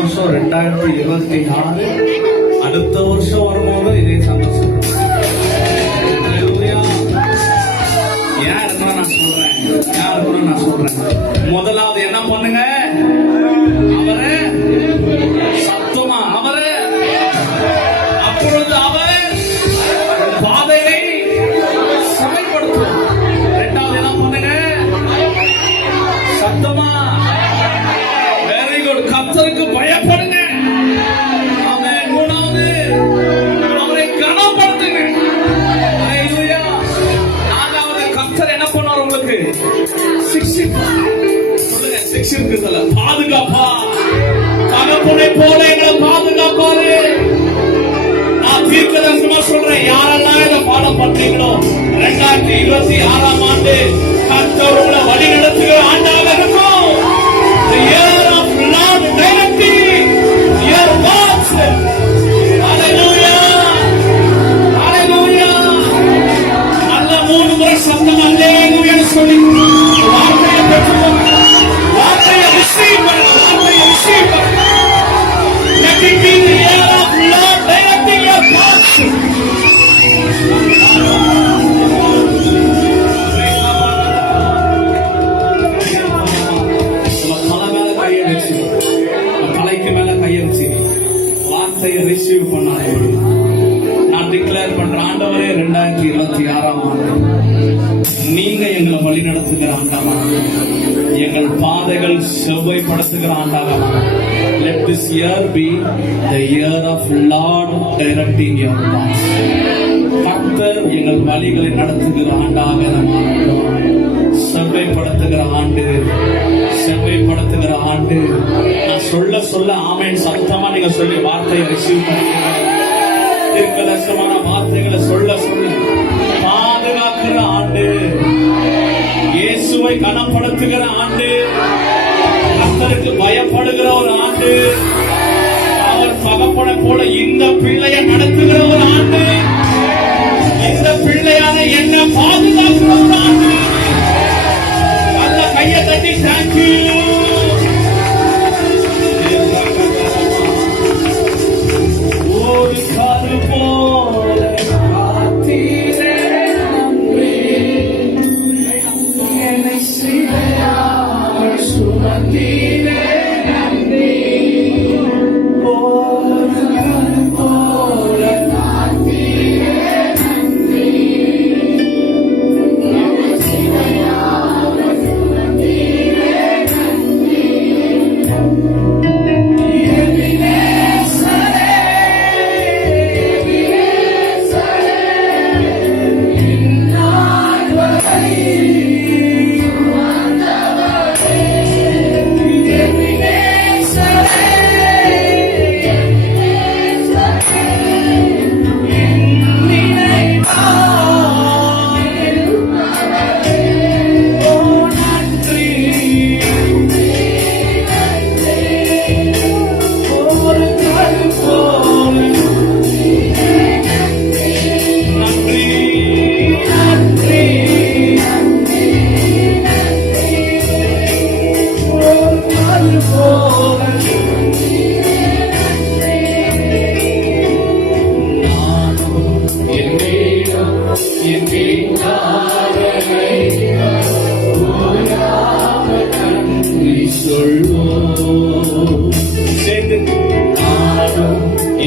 வருஷம் 2026, அடுத்த வருஷம் வரும்போது இதே சந்தோஷம். ஏன் நான் சொல்றேன், முதலாவது என்ன பண்ணுங்க, அவரு சத்துவமா, அவரு அப்பொழுது அவர் பாதையை சமைப்படுத்தும். இரண்டாவது என்ன பண்ணுங்க, சத்தமா, வெரி குட், கர்த்தருக்கு பயப்படுங்க. ஆமென். மூணாவது அவரை கனப்படுத்துங்க. ஹalleluya. நான்காவது கர்த்தர் என்ன பண்ணார், உங்களுக்கு சிக்ஷிப்பார். சொல்லுங்க, சிக்ஷிக்குதல பாதுகாப்பா, தகப்பனை போல எங்களை பாதுகாப்பாரு. நான் தீர்க்கதரிசனமா சொல்றேன், யாரெல்லாம் இதை பாடம் பண்றீங்களோ 2026 ஆண்டு கர்த்தர் உங்களை வழி நடத்துகிற ஆண்டாக இருக்கும். The year of Lord directing your paths. Hallelujah. Hallelujah. நல்ல 3 முறை சத்தம் அல்லேலூயா சொல்லி வார்த்தையை பெற்றுக்கோங்க. வார்த்தையை ரிசீவ் பண்ணுங்க. வார்த்தையை ரிசீவ் பண்ணுங்க. Let it be the year of Lord directing your paths. தலைக்கு மேல கையடிச்சு வார்த்தையை ரிசீவ் பண்ணாரு. நான் டிக்ளேர் பண்ற ஆண்டவரே, 2026 ஆண்டு நீங்க எங்களை வழி நடத்துகிற ஆண்டாக, எங்கள் பாதைகள் செவ்வாய்ப்படுத்துகிற ஆண்டாக. Let this year be the year of Lord directing your paths. கர்த்தர் எங்கள் வழிகளை நடத்துகிற ஆண்டாக செவ்வாய்ப்படுத்துகிற ஆண்டு, செவ்வாய்ப்படுத்துகிற ஆண்டு. நான் சொல்ல சொல்ல ஆமென் சத்தமா நீங்க சொல்லி வார்த்தையை ரிசீவ் பண்ணுங்க. தீர்க்கதரிசனமான வார்த்தைகளை சொல்ல சொல்ல பாதுகாக்கிற ஆண்டு, இயேசுவை கனப்படுத்துகிற ஆண்டு, கர்த்தருக்கு பயப்படுகிற ஒரு ஆண்டு, அவர் தகப்பனை போல இந்த பிள்ளையை நடத்துகிற ஒரு ஆண்டு, இந்த பிள்ளையான என்ன பாதுகாக்கிற ஒரு ஆண்டு. நல்ல கையை தட்டி தேங்க்யூ. ஒரு காது போல காத்தீரே நன்றி, என்னை சிறையாமல் சுமந்தீரே நன்றி. ஒரு காது போல காத்தீரே நன்றி, என்னை சிறையாமல் சுமந்தீரே நன்றி.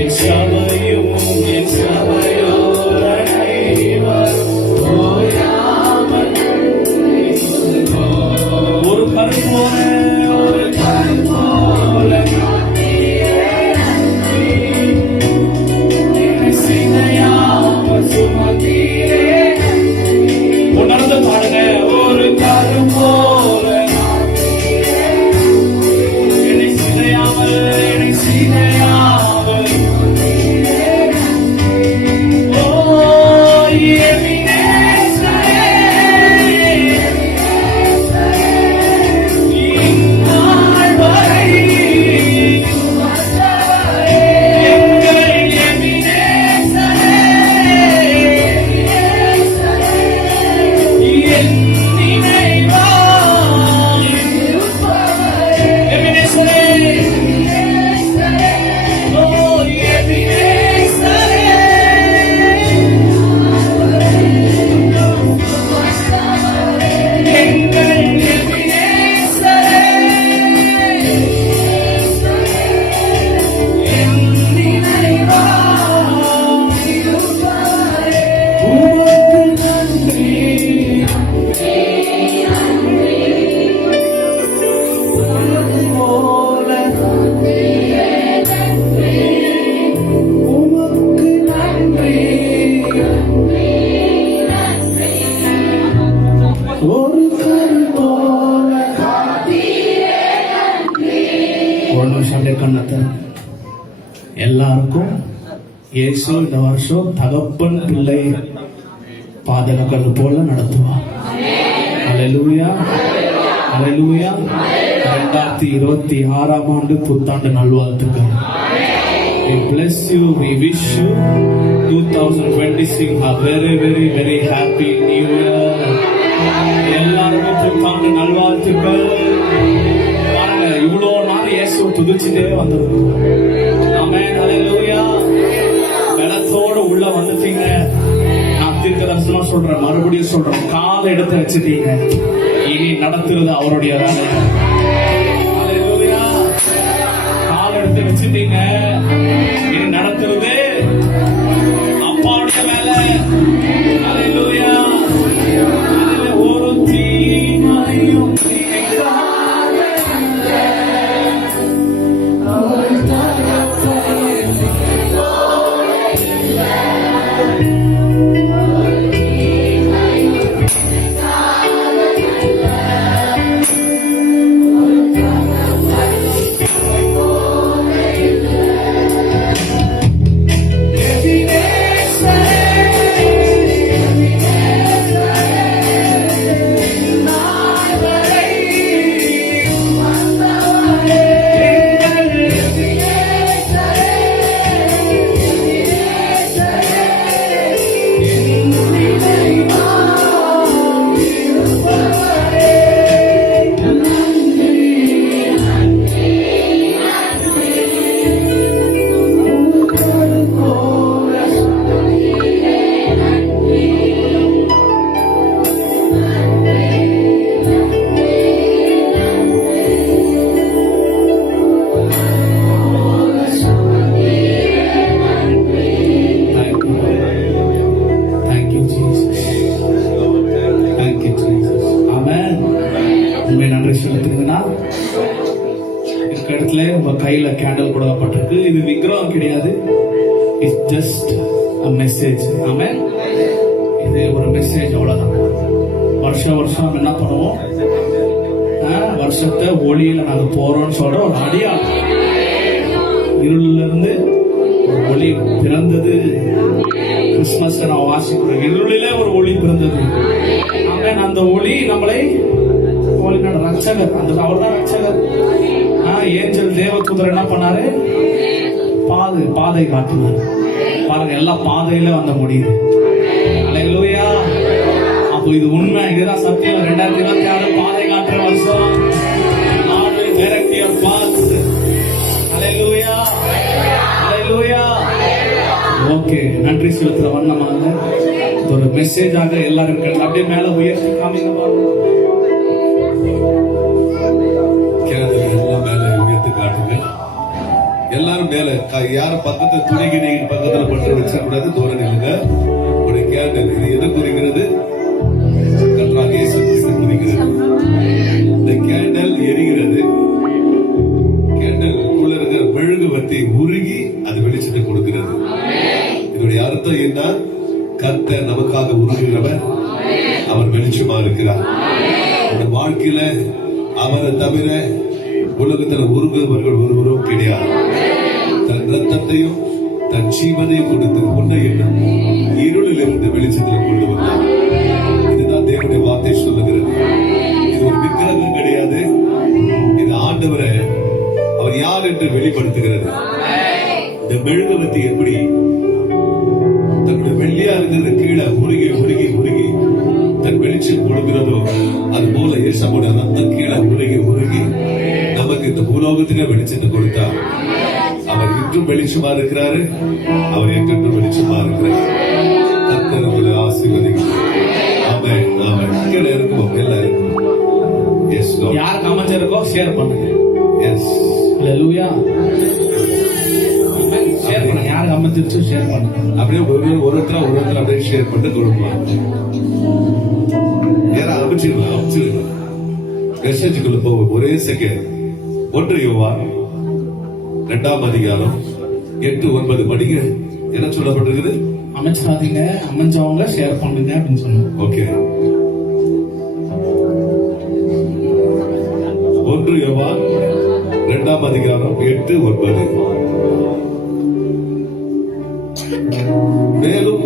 என் சபையும் என் சபையோரை ஒரு கரு போல, ஒரு கரு போல உணர்ந்து பாடுங்க. ஒரு கரு போல ஒரு நிமிஷம் அப்படியே கண்ணத்தை. எல்லாருக்கும் இயேசு இந்த வருஷம் தகப்பன் பிள்ளை பாதகங்கள் போல நடத்துவார். அல்லேலூயா, அல்லேலூயா. 2026 ஆண்டு புத்தாண்டு நல்வாழ்த்துக்கள். We bless you, we wish you 2026 a very very very happy new year. எல்லாருக்கும் புத்தாண்டு நல்வாழ்த்துக்கள். பாருங்க, இவ்வளோ நாள் இயேசு துதிச்சுட்டே வந்திருக்கோம். ஆமென், அல்லேலூயா. பலத்தோடு உள்ள வந்துட்டீங்க. நான் தீர்க்கதரிசனமா சொல்றேன், மறுபடியும் சொல்றேன், கால் எடுத்து வச்சுட்டீங்க. இனி நடத்துறது அவருடைய வேலை. அல்லேலூயா. கால் எடுத்து வச்சுட்டீங்க, இனி நடத்துறது அப்பாவுடைய வேலை. அல்லேலூயா. ஒரு தீமையும் உங்க கையில கேண்டல் கொடுக்கப்பட்டிருக்கு. இது விக்கிரகம் கிடையாது, இட்ஸ் ஜஸ்ட் a மெசேஜ். ஆமென். இது ஒரு மெசேஜ், அவ்வளவுதான். வருஷம் என்ன பண்ணுவோம், வருஷத்தை ஒளியில நாங்க போறோம்னு சொல்ற ஒரு அடியாளம். இருளில இருந்து ஒரு ஒளி பிறந்தது. கிறிஸ்துமஸ் நான் வாசிக்கிறோம், இருளிலே ஒரு ஒளி பிறந்தது. ஆமென். அந்த ஒளி நம்மளை ரட்சகர், அந்த அவர்தான் ரட்சகர். ஏஞ்சல் தேவதூதர் என்ன பண்ணாரு, பாதை காட்டினார். பாருங்க, எல்லா பாதையில வந்த முடியுது. அல்லேலூயா. அப்போ இது உண்மை, இதுதான் சத்தியம். 2026 பாதை காட்டுற வருஷம். God will direct your path. Hallelujah, hallelujah. Okay, நன்றி செலுத்துற வண்ணமாக ஒரு மெசேஜாக எல்லாரும் அப்படியே மேல உயர்த்தி காமிங்க பாருங்க. எல்லாரும் மேல யாரும் பக்கத்துல துணிகிரி பக்கத்துல பட்டு வச்ச கூடாது, தூரம் நில்லுங்க. ஒரு கேண்டல், இது எது குறிக்கிறது? கர்த்தராகிய இயேசு கிறிஸ்து குறிக்கிறது. இந்த கேண்டல் எரிகிறது. கேண்டல் உள்ள இருக்கிற மெழுகுவர்த்தி உருகி அது வெளிச்சத்தை கொடுக்கிறது. இதனுடைய அர்த்தம் என்ன? கர்த்தர் நமக்காக உருகுகிறவர், அவர் வெளிச்சமா இருக்கிறார். இந்த வாழ்க்கையில அவரை தவிர உலகத்தில் உருகுவர்கள் ஒருவரும் கிடையாது. தன் ரத்தத்தையும் தன் ஜீவனையும் கொடுத்து உன்னை என்னும் இருளில் இருந்து வெளிச்சத்தில் கொண்டு வந்தார். இதுதான் தேவனுடைய வார்த்தை சொல்லுகிறது. இது ஒரு விக்கிரகம் கிடையாது, இது ஆண்டவரை அவர் யார் என்று வெளிப்படுத்துகிறது. இந்த மெழுகுவர்த்தி எப்படி தன்னுடைய வெள்ளியா இருக்கிறது கீழே உருகி உருகி உருகி தன் வெளிச்சம் கொடுக்கிறதோ, அது போல இயேசுவோட ரத்தம் கீழே உருகி உருகி நமக்கு இந்த பூலோகத்துக்கு வெளிச்சத்தை கொடுத்தா. அவர் இன்றும் வெளிச்சமா இருக்கிறாரு, அவர் என்றென்றும் வெளிச்சமா இருக்கிறார். கர்த்தர் உங்களை ஆசீர்வதிக்கிறார். ஆமென், ஆமென். கீழே இருக்கும் எல்லாம் இருக்கும். Yes Lord. யார் கமெண்ட் இருக்கோ ஷேர் பண்ணுங்க. Yes, hallelujah. ஷேர் பண்ணுங்க, யார் கமெண்ட் இருக்கோ ஷேர் பண்ணுங்க. அப்படியே ஒருத்தர் அப்படியே ஷேர் பண்ணி கொடுப்பாங்க. யாரா அமைச்சிருக்கலாம். மெசேஜுக்குள்ள போகும் ஒரே செகண்ட். 1 யோவான் 2ஆம் அதிகாரம் 8-9 படிங்க. என்ன சொல்லப்பட்டிருக்குது? அமைச்சாதீங்க, அமைஞ்சவங்க ஷேர் பண்ணுங்க அப்படின்னு சொன்னோம். ஓகே. 1 யோவான் 2ஆம் 8ஆம் அதிகாரம் 8, 9. மேலும்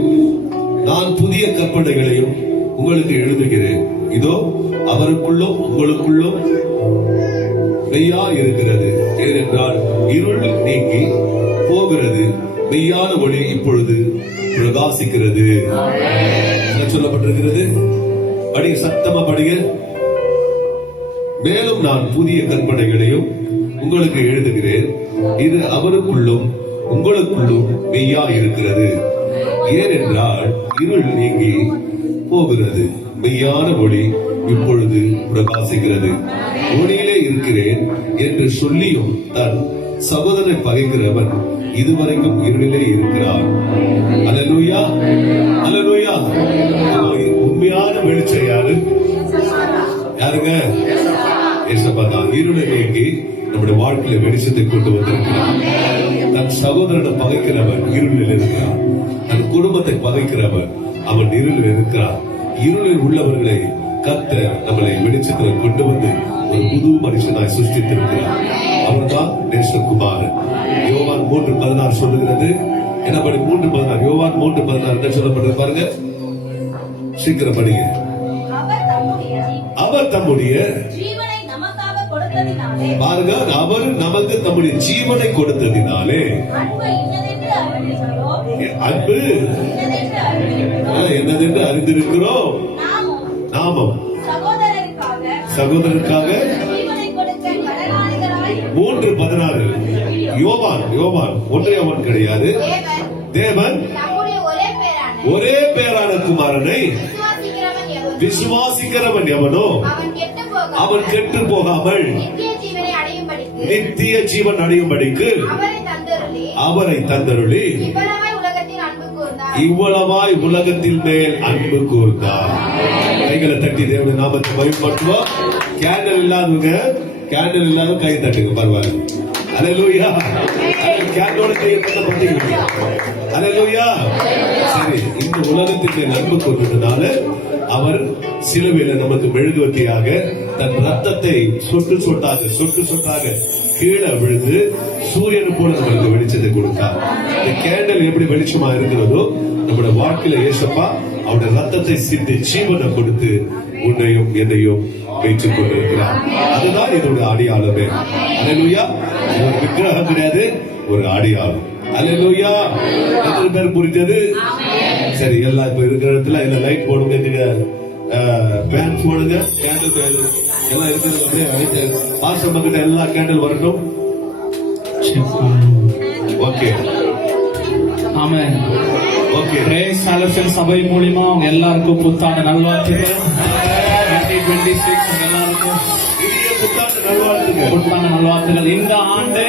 நான் புதிய கற்பனைகளையும் உங்களுக்கு எழுதுகிறேன். இதோ அவருக்குள்ளும் உங்களுக்குள்ளும் மெய்யா இருக்கிறது. ஏனென்றால் இருள் நீங்கி போகிறது, மெய்யான ஒளி இப்பொழுது பிரகாசிக்கிறது. என்ன சொல்லப்பட்டிருக்கிறது? படிங்க, சத்தமா படிங்க. மேலும் நான் புதிய கற்பனைகளையும் உங்களுக்கு எழுதுகிறேன். இது அவருக்குள்ளும் உங்களுக்குள்ளும் மெய்யா இருக்கிறது. ஏனென்றால் இருள் நீங்கி போகிறது, மெய்யான ஒளி இப்பொழுது பிரகாசிக்கிறது. ஒளியிலே இருக்கிறேன் என்று சொல்லியும் தன் சகோதரனை பகைக்கிறவன் இதுவரைக்கும் இருளிலே இருக்கிறான். அல்லேலூயா, அல்லேலூயா. உண்மையான வெளிச்சம் யாரு? யாருங்க? ஏசப்பா தான். இருளை நீக்கி நம்முடைய வாழ்க்கையில வெளிச்சத்தை கொண்டு வந்திருக்கிறார். தன் சகோதரனை பகைக்கிறவன் இருளில் இருக்கிறான். தன் குடும்பத்தை பகைக்கிறவன் அவன் இருளில் இருக்கிறான். இருளில் உள்ளவர்களை கர்த்தர் நம்மளை வெளிச்சத்தில் கொண்டு வந்து ஒரு புது மனுஷனாய் சிருஷ்டித்திருக்கிறார். அவர்தான் நேசகுமாரன். யோவான் 3:16 சொல்லுகிறது. என்ன படி? 3:16. யோவான் 3:16 என்ன சொல்லப்படுது பாருங்க, சீக்கிரம் படிங்க. அவர் தம்முடைய ஜீவனை நமக்காக கொடுத்ததினாலே, பாருங்க, அவர் நமக்கு தம்முடைய ஜீவனை கொடுத்ததினாலே அன்பு இன்னதென்று அறிந்திருக்கிறோம். அன்பு இன்னதென்று அறிந்திருக்கிறோம். என்னதென்று அறிந்திருக்கிறோம். நாமும் சகோதரருக்காக ஜீவனை கொடுக்க கடனாளிகளாய் 3:16. யோவான் ஒன்றே அவன் கிடையாது. தேவன் தம்முடைய ஒரே பேரான குமாரனை விசுவாசிக்கிறவன் எவனோ அவன் கெட்டு போகாமல் நித்திய ஜீவன் அடையும்படிக்கு அவரை தந்தருளி இவ்வளவாய் உலகத்தின் மேல் அன்பு கூர்ந்தார். கைகளை தட்டி தேவனுடைய நாமத்தை மகிமைப்படுத்துவோம். கேண்டல் இல்லாத கை தட்டுங்க, பரவாயில்ல. அல்லேலூயா. கேண்டலோட கையை தட்டப்பட்டீங்க. அல்லேலூயா. சரி, இந்த உலகத்தின் மேல் அன்பு கூர்ந்ததுனால அவர் சிலுவையில நமக்கு மெழுகுவர்த்தியாக தன் ரத்தத்தை சொட்டு சொட்டாக கீழே விழுந்து சூரியன் போல நம்மளுக்கு வெளிச்சத்தை கொடுத்தார். இந்த கேண்டல் எப்படி வெளிச்சமா இருக்கிறதோ நம்முடைய வாழ்க்கையில ஏசப்பா அவருடைய ரத்தத்தை சிந்தி ஜீவனை கொடுத்து உன்னையும் என்னையும் வைத்துக் கொண்டிருக்கிறார். அதுதான் இதோட அடையாளமே. அல்லேலூயா. ஒரு விக்கிரகம் கிடையாது, ஒரு அடையாளம். அல்லேலூயா. எத்தனை பேர் புரிஞ்சது? சரி, எல்லாம் இப்ப இருக்கிற இடத்துல இந்த லைட் போடுங்க, பேன் போடுங்க, கேண்டில் எல்லாம் இருக்கிறது. அப்படியே அழைத்து பாஸ்டர் கிட்ட எல்லா கேண்டில் வரட்டும். ஓகே, ஆமென். ஓகே. பிரேஸ் செலக்ஷன் சபை மூலமா அவங்க எல்லாருக்கும் புத்தாண்டு நல்வாழ்த்துக்கள். 2026 எல்லாருக்கும் புத்தாண்டு நல்வாழ்த்துக்கள். இந்த ஆண்டு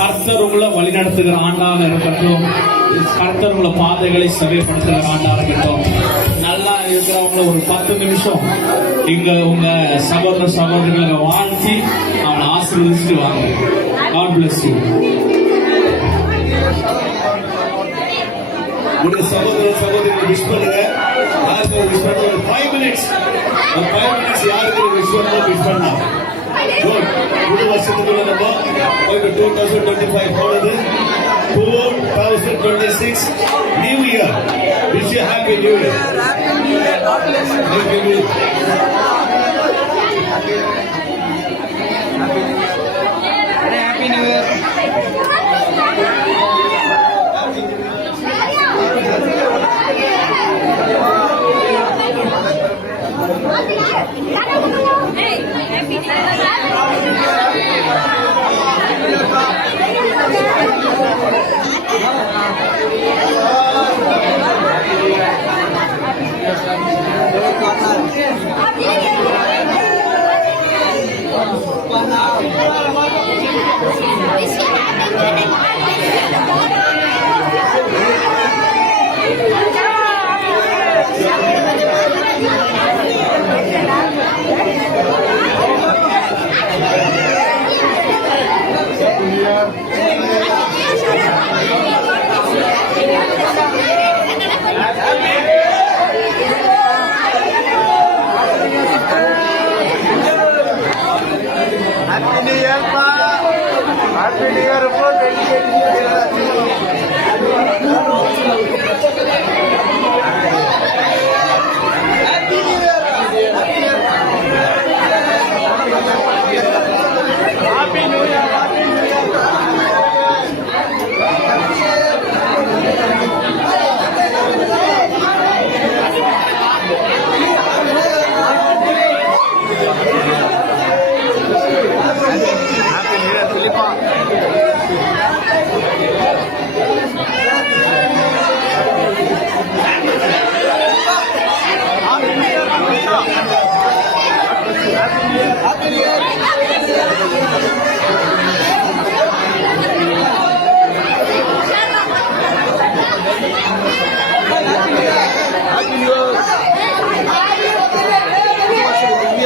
கர்த்தர் உங்களை வழிநடத்துகிற ஆண்டாக இருக்கட்டும். கர்த்தர் உங்களை பாதைகளை செவைப்படுத்துகிற ஆண்டாக இருக்கட்டும். நல்லா இருக்கிறவங்கள ஒரு 10 நிமிஷம் இங்க உங்க சகோதர சகோதரிகளை வாழ்த்தி அவனை ஆசீர்வதிச்சுட்டு வாங்க. God bless you. உடைய சகோதரர்கள் விஷ் பண்ணுங்க. யாருக்கு விஷ் பண்ண? ஒரு 5 minutes யாருக்கு விஷ் பண்ணலாம். புது வருஷத்துக்குள்ள நம்ம 2025 போனது. 2026 New Year. Wish you happy New Year. Happy New Year. Happy New Year, Pak.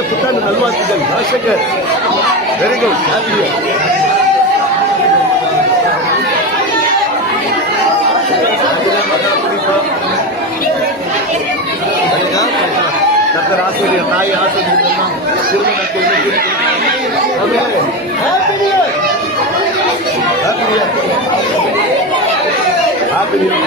புத்தாண்டு நல்வாழ்த்துக்கள் Rajasekhar. Very good. Happy doctor ஆசிரியர் தாய் ஆசிரியர் திருமணத்தில் Happy New Year.